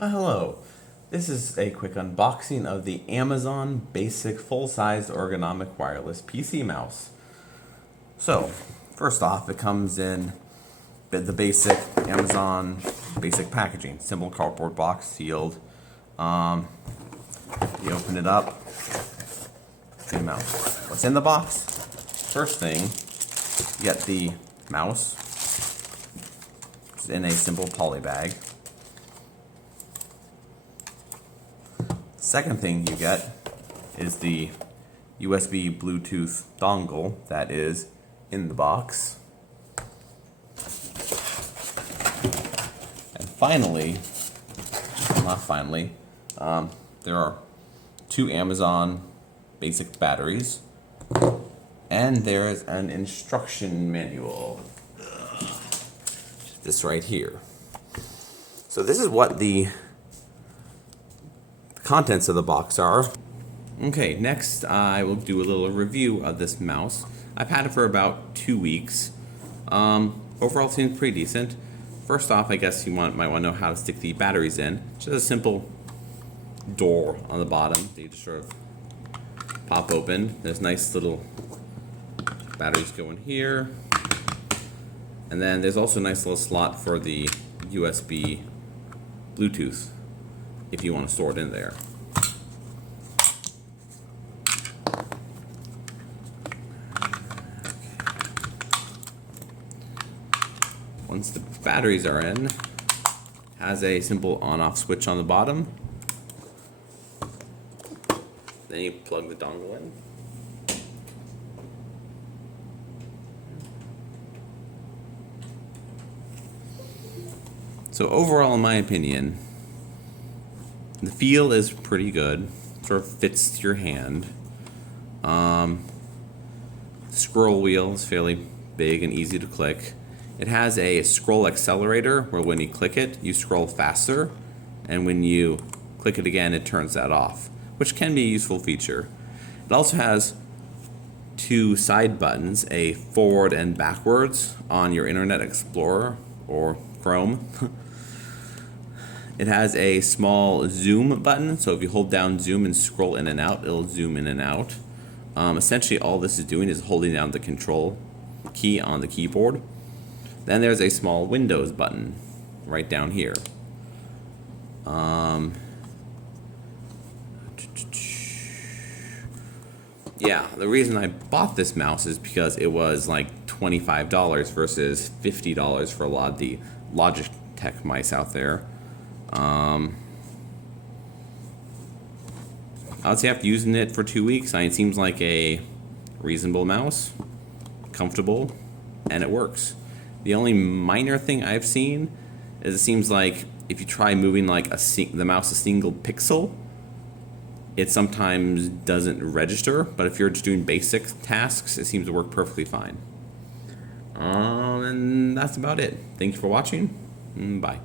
Hello. This is a quick unboxing of the Amazon Basic Full-Size Ergonomic Wireless PC Mouse. So, first off, it comes in the basic Amazon basic packaging. Simple cardboard box, sealed. You open it up, the mouse. What's in the box? First thing, you get the mouse. It's in a simple poly bag. Second thing you get is the USB Bluetooth dongle that is in the box. And finally, there are two Amazon basic batteries, and there is an instruction manual. This right here. So this is what the contents of the box are. Okay, next I will do a little review of this mouse. I've had it for about 2 weeks. Overall it seems pretty decent. First off, I guess you might want to know how to stick the batteries in. Just a simple door on the bottom that you just sort of pop open. There's nice little batteries go in here. And then there's also a nice little slot for the USB Bluetooth if you want to store it in there. Once the batteries are in, it has a simple on-off switch on the bottom. Then you plug the dongle in. So overall, in my opinion, the feel is pretty good. Sort of fits to your hand. Scroll wheel is fairly big and easy to click. It has a scroll accelerator where when you click it, you scroll faster, and when you click it again, it turns that off, which can be a useful feature. It also has two side buttons, a forward and backwards on your Internet Explorer or Chrome. It has a small zoom button, so if you hold down zoom and scroll in and out, it'll zoom in and out. Essentially all this is doing is holding down the control key on the keyboard. Then there's a small Windows button right down here. Yeah, the reason I bought this mouse is because it was like $25 versus $50 for a lot of the Logitech mice out there. I'd say after using it for 2 weeks, it seems like a reasonable mouse, comfortable, and it works. The only minor thing I've seen is it seems like if you try moving like the mouse a single pixel, it sometimes doesn't register, but if you're just doing basic tasks, it seems to work perfectly fine. And that's about it. Thank you for watching. Bye.